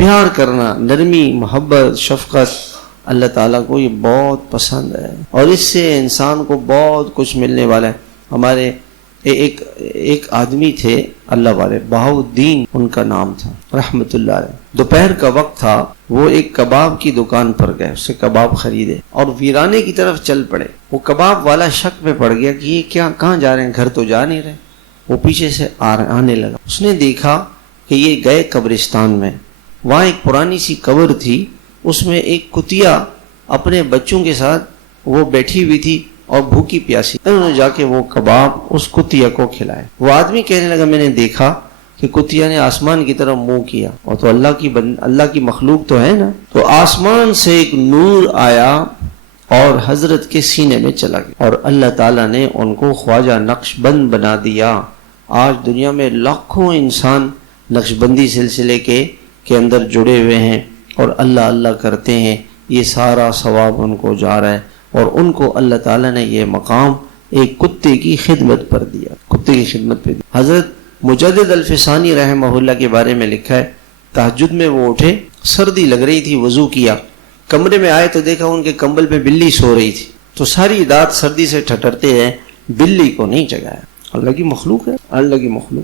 پیار کرنا، نرمی، محبت، شفقت اللہ تعالیٰ کو یہ بہت پسند ہے، اور اس سے انسان کو بہت کچھ ملنے والا ہے۔ ہمارے ایک آدمی تھے اللہ والے، بہاؤالدین ان کا نام تھا رحمت اللہ علیہ۔ دوپہر کا وقت تھا، وہ ایک کباب کی دکان پر گئے، اس سے کباب خریدے اور ویرانے کی طرف چل پڑے۔ وہ کباب والا شک میں پڑ گیا کہ یہ کہاں جا رہے ہیں، گھر تو جا نہیں رہے۔ وہ پیچھے سے آنے لگا، اس نے دیکھا کہ یہ گئے قبرستان میں، وہاں ایک پرانی سی قبر تھی، اس میں ایک کتیا اپنے بچوں کے ساتھ وہ بیٹھی ہوئی تھی اور بھوکی پیاسی۔ انہوں نے جا کے وہ کباب اس کتیا کو کھلائے۔ وہ آدمی کہنے لگا میں نے دیکھا کہ کتیا نے آسمان کی طرف منہ کیا، اور تو اللہ کی مخلوق تو ہے نا۔ تو آسمان سے ایک نور آیا اور حضرت کے سینے میں چلا گیا، اور اللہ تعالیٰ نے ان کو خواجہ نقش بند بنا دیا۔ آج دنیا میں لاکھوں انسان نقش بندی سلسلے کے اندر جڑے ہوئے ہیں اور اللہ کرتے ہیں، یہ سارا ثواب ان کو جا رہا ہے، اور ان کو اللہ تعالیٰ نے یہ مقام ایک کتے کی خدمت پر دیا، کتے کی خدمت پہ دیا۔ حضرت مجدد الفسانی رحمہ اللہ کے بارے میں لکھا ہے، تہجد میں وہ اٹھے، سردی لگ رہی تھی، وضو کیا، کمرے میں آئے تو دیکھا ان کے کمبل پہ بلی سو رہی تھی، تو ساری رات سردی سے ٹھٹرتے ہیں، بلی کو نہیں جگایا۔ اللہ کی مخلوق ہے، اللہ کی مخلوق۔